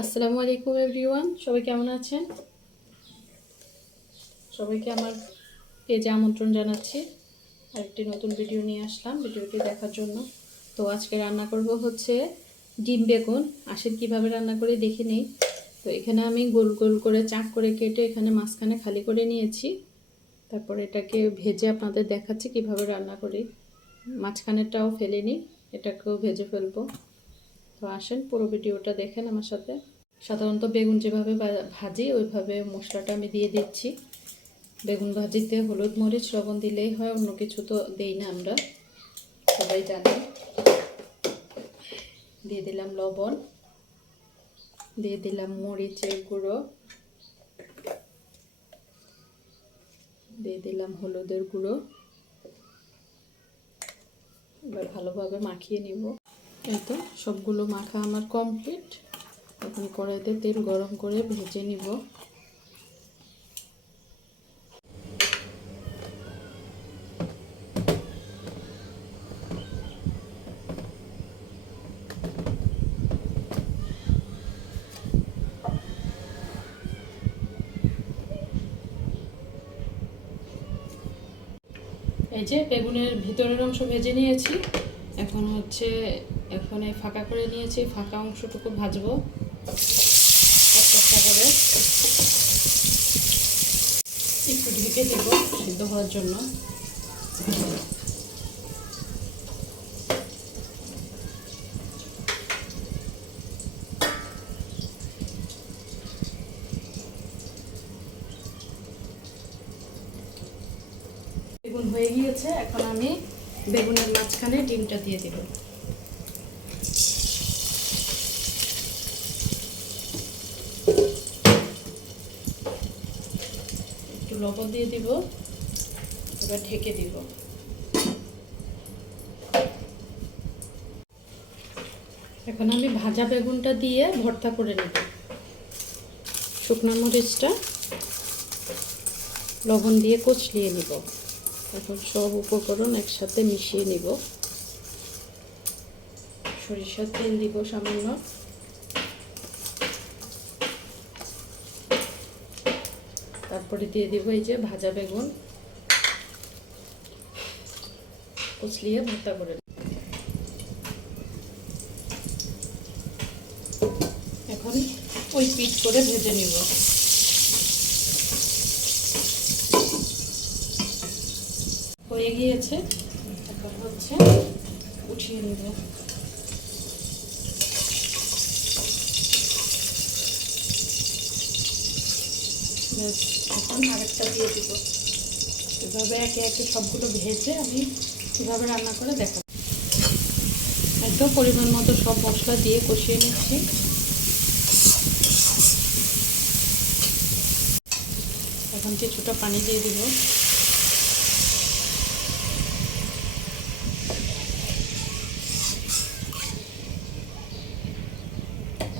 আসসালামু আলাইকুম এভরিওয়ান, সবাই কেমন আছেন? সবাইকে আমার পেজে আমন্ত্রণ জানাচ্ছি। আরেকটি নতুন ভিডিও নিয়ে আসলাম ভিডিওটি দেখার জন্য। তো আজকে রান্না করব হচ্ছে ডিম বেগুন। আসেন কীভাবে রান্না করে দেখে নিই। তো এখানে আমি গোল গোল করে চাক করে কেটে এখানে মাঝখানে খালি করে নিয়েছি। তারপর এটাকে ভেজে আপনাদের দেখাচ্ছি কিভাবে রান্না করি। মাঝখানেরটাও ফেলে নিই, এটাকেও ভেজে ফেলবো। তো আসেন পুরো ভিডিওটা দেখেন আমার সাথে। সাধারণত বেগুন যেভাবে ভাজি ওইভাবে মশলাটা আমি দিয়ে দিচ্ছি। বেগুন ভাজিতে হলুদ মরিচ লবণ দিলেই হয়, অন্য কিছু তো দেই না আমরা, সবাই জানি। দিয়ে দিলাম লবণ, দিয়ে দিলাম মরিচের গুঁড়ো, দিয়ে দিলাম হলুদের গুঁড়ো। এবার ভালোভাবে মাখিয়ে নিব। এই তো সবগুলো মাখা আমার কমপ্লিট। এখন কড়াইতে তেল গরম করে ভেজে নিব। এই যে বেগুনের ভিতরের অংশ ভেজে নিয়েছি। এখন এই ফাঁকা করে নিয়েছি, ফাঁকা অংশটুকু ভাজবো একটা করে। একটু ঢেকে দেবো সিদ্ধ হওয়ার জন্য। বেগুন হয়ে গিয়েছে, এখন আমি বেগুনের মাঝখানে ডিমটা দিয়ে দেব। একটু লবণ দিয়ে দিব, এবার ঢেকে দিব। এখন আমি ভাজা বেগুনটা দিয়ে ভর্তা করে নেব। শুকনো মরিচটা লবণ দিয়ে কচলিয়ে নিব। এখন সব উপকরণ একসাথে মিশিয়ে নিব। সরিষার তেল দিব সামান্য, তারপরে দিয়ে দিব এই যে ভাজা বেগুন কচলিয়ে ভর্তা করে। এখন ওই পিঠ করে ভেজে নিব। হয়ে গিয়েছে, এখন উঠিয়ে নিব। এখন আরেকটা দিয়ে দিব। এভাবে একে একে সবগুলো ভেজে আমি কীভাবে রান্না করে দেখাবো। একদম পরিমাণ মতো সব মশলা দিয়ে কষিয়ে নিচ্ছি। এখন কিছুটা পানি দিয়ে দিব।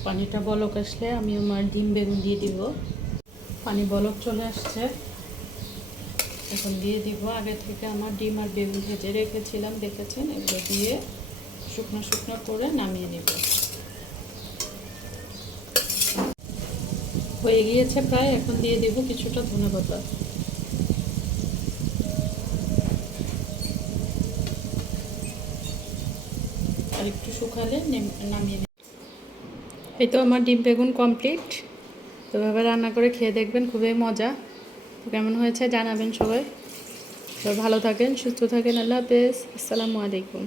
পানিটা বলক আসলে আমি আমার ডিম বেগুন দিয়ে দিব। পানি বলক চলে আসছে, এখন দিয়ে দিব আগে থেকে আমার ডিম আর বেগুন ভেজে রেখেছিলাম, দেখেছেন। এগুলো দিয়ে শুকনো শুকনো করে নামিয়ে নেব। হয়ে গিয়েছে প্রায়, এখন দিয়ে দিব কিছুটা ধনেপাতা। আর একটু শুকালে নামিয়ে নেব। এই তো আমার ডিম বেগুন কমপ্লিট। তো এভাবে রান্না করে খেয়ে দেখবেন, খুবই মজা। তো কেমন হয়েছে জানাবেন সবাই। ভালো থাকেন, সুস্থ থাকেন। আল্লাহ হাফেজ, আসসালামু আলাইকুম।